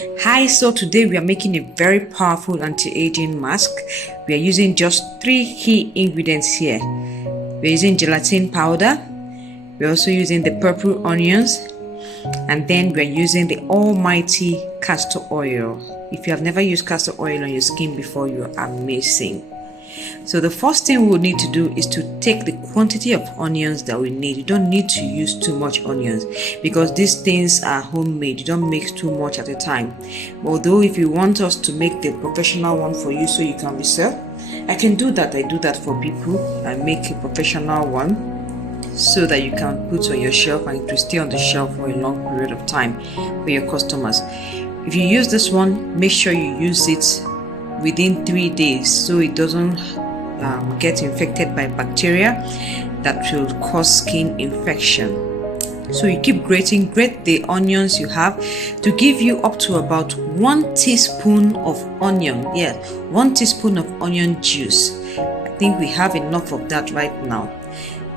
Hi, so today we are making a very powerful anti-aging mask. We are using just 3 key ingredients here. We're using gelatin powder, we're also using the purple onions, and then we're using the almighty castor oil. If you have never used castor oil on your skin before, you're amazing. So the first thing we'll need to do is to take the quantity of onions that we need. You don't need to use too much onions because these things are homemade. You don't mix too much at a time. Although if you want us to make the professional one for you so you can resell, I can do that. I do that for people. I make a professional one so that you can put on your shelf and it will stay on the shelf for a long period of time for your customers. If you use this one, make sure you use it within 3 days so it doesn't get infected by bacteria that will cause skin infection. So you keep grate the onions you have to give you up to about 1 teaspoon of onion. 1 teaspoon of onion juice. I think we have enough of that right now.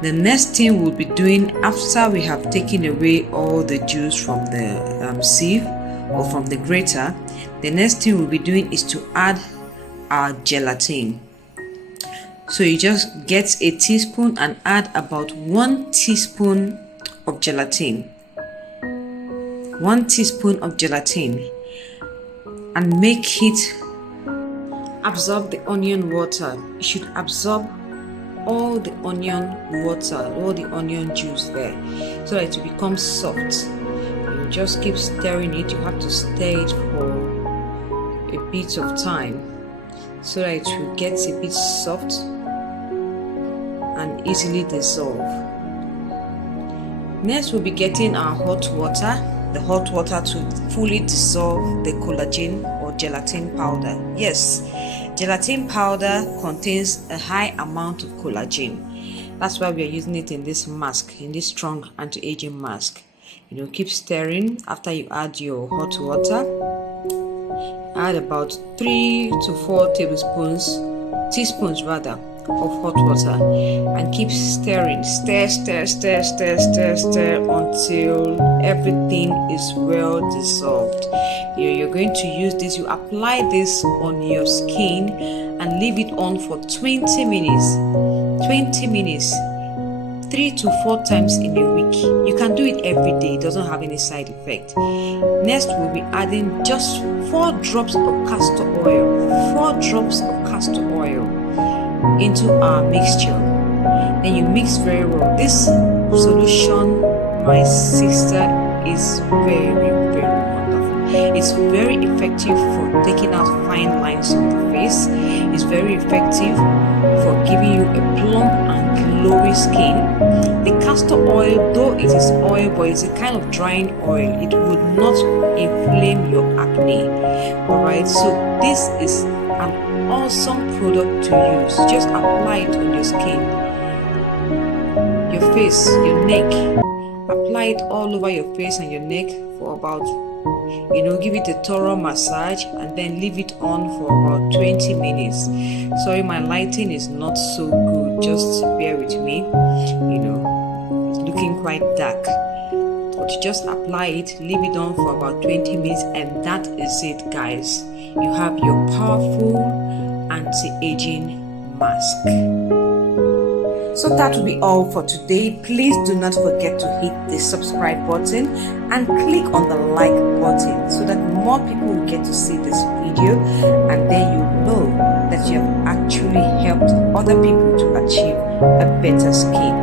The next thing we'll be doing after we have taken away all the juice from the sieve or from the grater, the next thing we'll be doing is to add our gelatin. So you just get a teaspoon and add about 1 teaspoon of gelatin. 1 teaspoon of gelatin, and make it absorb the onion water. It should absorb all the onion water, all the onion juice there, so that it will become soft. You just keep stirring it. You have to stir it for a bit of time so that it will get a bit soft and easily dissolve. Next, we'll be getting our hot water, the hot water to fully dissolve the collagen or gelatin powder. Yes, gelatin powder contains a high amount of collagen. That's why we are using it in this mask, in this strong anti-aging mask. Keep stirring. After you add your hot water, add about 3 to 4 teaspoons rather of hot water, and keep stirring. Stir until everything is well dissolved. You're going to use this. You apply this on your skin and leave it on for 20 minutes. 20 minutes. 3 to 4 times in a week. You can do it every day. It doesn't have any side effect. Next, we'll be adding just 4 drops of castor oil. 4 drops of castor oil into our mixture. Then you mix very well. This solution, my sister, is very, very wonderful. It's very effective for taking out fine lines on the face. It's very effective for giving you a plump and glowy skin. The castor oil, though it is oil, but it's a kind of drying oil. It would not inflame your acne. Alright, so this is an awesome product to use. Just apply it on your skin, your face, your neck. Apply it all over your face and your neck for about, give it a thorough massage and then leave it on for about 20 minutes. Sorry, my lighting is not so good, just bear with me. It's looking quite dark, but just apply it, leave it on for about 20 minutes, and that is it, guys. You have your powerful anti-aging mask. So that will be all for today. Please do not forget to hit the subscribe button and click on the like button so that more people will get to see this video, and then you know that you have actually helped other people to achieve a better skin.